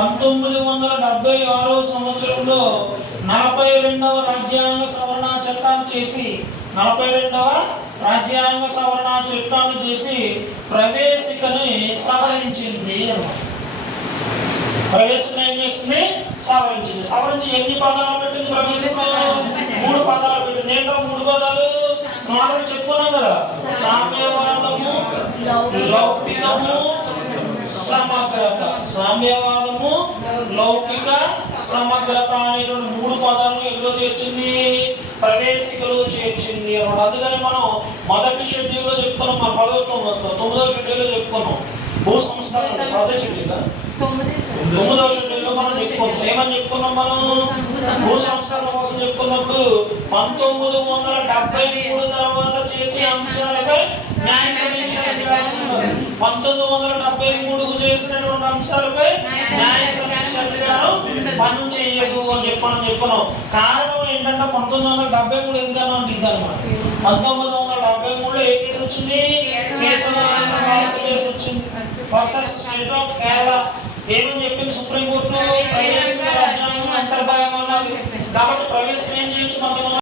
1976 సంవత్సరంలో 42వ రాజ్యాంగ సవరణ చట్టాన్ని చేసి 42వ రాజ్యాంగ సవరణ చట్టాన్ని చేసి ప్రవేశికని సవరించింది అన్నమాట. ప్రవేశికను ఏం చేసింది? సవరించింది. సవరించి ఎన్ని పదాలు పెట్టింది? ప్రవేశికలో 3 పదాలు పెట్టింది. ఏంటో 3 పదాలు మనం చెప్పుకున్నాం కదా, సామ్యవాదము, లౌకికము, సమగ్రత. సామ్యవాదము, లౌకిక, సమగ్రత అనేటువంటి 3 పదాలను ఎందులో చేర్చింది? ప్రవేశికలో చేర్చింది అన్నమాట. అందుకని మనం మొదటి షెడ్యూల్లో చెప్పుకున్నాం, మన 9వ షెడ్యూల్లో చెప్పుకున్నాం. భూ సంస్కరణ 10వ షెడ్యూల్, 9వ షెడ్యూల్లో మనం చెప్పుకున్నాం. ఏమని చెప్పుకున్నాం? మనం భూ సంస్కరణ కోసం చెప్పుకున్నప్పుడు 1973 తర్వాత చేర్చే అంశాలపై న్యాయ సమీక్ష అధికారం ఉన్నది. 1973కు చేసినటువంటి అంశాలపై న్యాయ సమీక్ష అధికారం పని చేయదు అని చెప్పుకున్నాం. కారణం ఏంటంటే 1973 ఎందుకన్నా ఇది అనమాట. 1973లో ఏ కేసు వచ్చింది? కేసు వచ్చింది వర్సెస్ స్టేట్ ఆఫ్ కేరళ. ఏమని చెప్పింది సుప్రీంకోర్టులో? ప్రవేశిక రాజ్యాంగం అంతర్భాగంగా ఉన్నది కాబట్టి ప్రవేశం ఏం చేయొచ్చు?